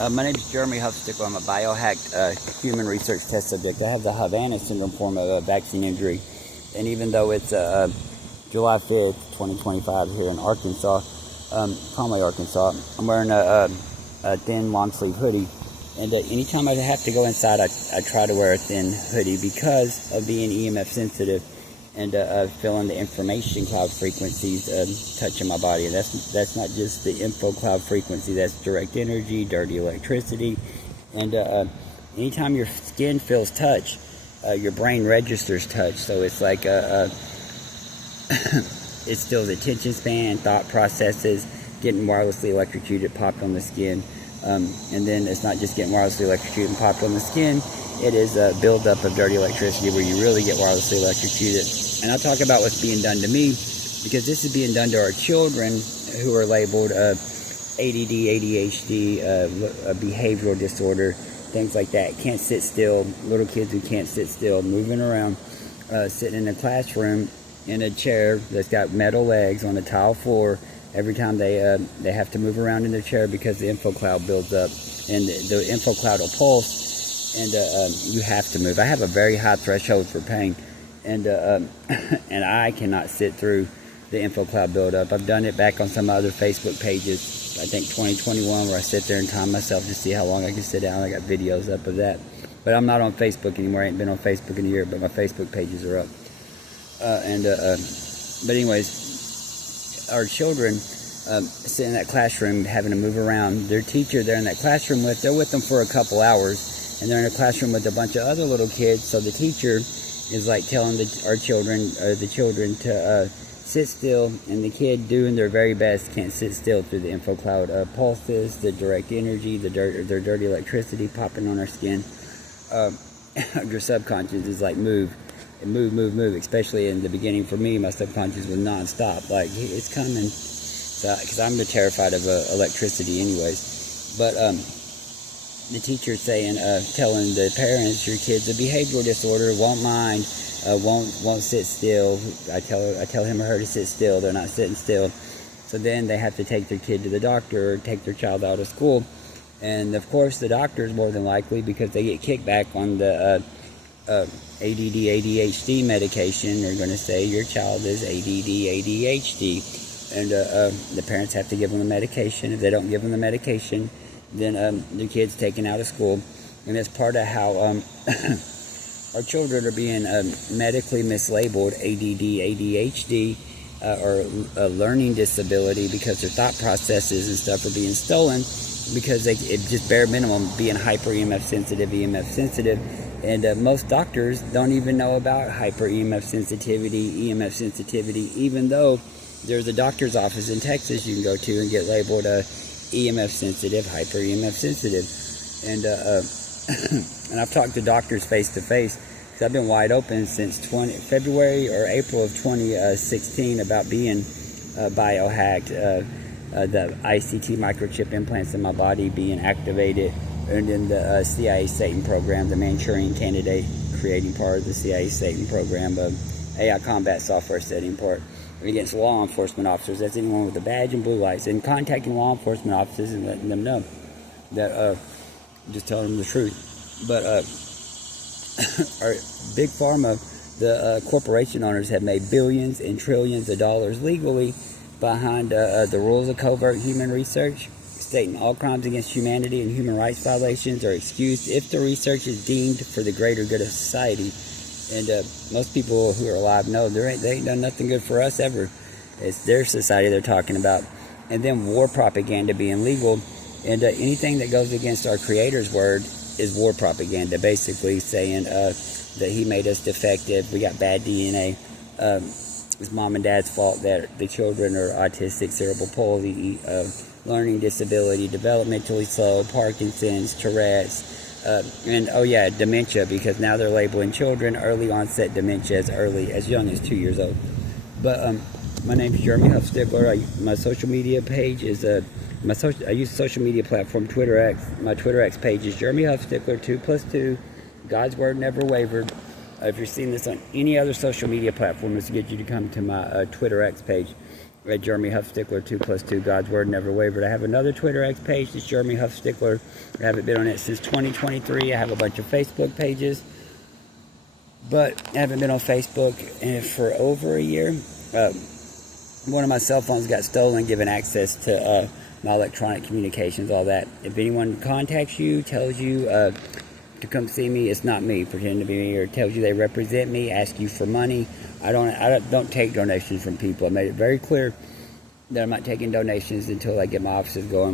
My name is Jeremy Huffstickle. I'm a biohacked human research test subject. I have the Havana syndrome form of a vaccine injury. And even though it's July 5th, 2025 here in Arkansas, Conway, Arkansas, I'm wearing a thin long sleeve hoodie. And anytime I have to go inside, I try to wear a thin hoodie because of being EMF sensitive and feeling the information cloud frequencies touching my body. And that's not just the info cloud frequency, that's direct energy, dirty electricity. And anytime your skin feels touch, your brain registers touch. So it's like it stills attention span, thought processes, getting wirelessly electrocuted, popped on the skin. And then it's not just getting wirelessly electrocuted and popped on the skin, it is a buildup of dirty electricity where you really get wirelessly electrocuted. And I'll talk about what's being done to me, because this is being done to our children who are labeled ADD, ADHD, behavioral disorder, things like that. Can't sit still, little kids who can't sit still, moving around, sitting in a classroom in a chair that's got metal legs on a tile floor. Every time they have to move around in their chair because the info cloud builds up, and the info cloud will pulse, and you have to move. I have a very high threshold for pain, and I cannot sit through the info cloud buildup. I've done it back on some other Facebook pages, I think 2021, where I sit there and time myself to see how long I can sit down. I got videos up of that. But I'm not on Facebook anymore. I ain't been on Facebook in a year, but my Facebook pages are up. But anyways, our children sit in that classroom having to move around. Their teacher they're in that classroom with, they're with them for a couple hours, and they're in a classroom with a bunch of other little kids. So the teacher is like telling the children to sit still, and the kid doing their very best can't sit still through the info cloud pulses, the direct energy, their dirty electricity popping on our skin. Your subconscious is like move, especially in the beginning. For me, my subconscious was non-stop, like it's coming, because I'm terrified of electricity anyways. But the teacher's saying, telling the parents, your kid's a behavioral disorder, won't mind, won't sit still. I tell him or her to sit still. They're not sitting still. So then they have to take their kid to the doctor or take their child out of school. And of course the doctors, more than likely, because they get kickback on the ADD, ADHD medication, they're going to say your child is ADD, ADHD. And the parents have to give them the medication. If they don't give them the medication, then the kid's taken out of school. And that's part of how our children are being medically mislabeled ADD, ADHD, or a learning disability, because their thought processes and stuff are being stolen, because it just bare minimum being hyper EMF sensitive, and most doctors don't even know about hyper EMF sensitivity, even though there's a doctor's office in Texas you can go to and get labeled EMF sensitive, hyper EMF sensitive. And and I've talked to doctors face to face, because I've been wide open since February or April of 2016 about being biohacked, the ICT microchip implants in my body being activated, and in the CIA Satan program, the Manchurian Candidate creating part of the CIA Satan program, AI combat software setting part against law enforcement officers. That's anyone with a badge and blue lights, and contacting law enforcement officers and letting them know that, just telling them the truth. But our big pharma, the corporation owners, have made billions and trillions of dollars legally behind the rules of covert human research, stating all crimes against humanity and human rights violations are excused if the research is deemed for the greater good of society. And most people who are alive know they ain't done nothing good for us ever. It's their society they're talking about. And then war propaganda being legal, and anything that goes against our Creator's word is war propaganda, basically saying that He made us defective, we got bad DNA, it's mom and dad's fault that the children are autistic, cerebral palsy, learning disability, developmentally slow, Parkinson's, Tourette's, and oh yeah, dementia, because now they're labeling children early onset dementia as young as 2 years old. But my name is Jeremy Huffstickler. My social media page is I use social media platform Twitter X. My Twitter X page is Jeremy Huffstickler 2+2. God's word never wavered. If you're seeing this on any other social media platform, it's to get you to come to my Twitter X page. at Jeremy Huffstickler, 2+2, God's Word Never Wavered. I have another Twitter X page, it's Jeremy Huffstickler. I haven't been on it since 2023. I have a bunch of Facebook pages, but I haven't been on Facebook for over a year. One of my cell phones got stolen, giving access to my electronic communications, all that. If anyone contacts you, tells you to come see me, it's not me pretending to be me, or tells you they represent me, ask you for money. I don't take donations from people. I made it very clear that I'm not taking donations until I get my offices going.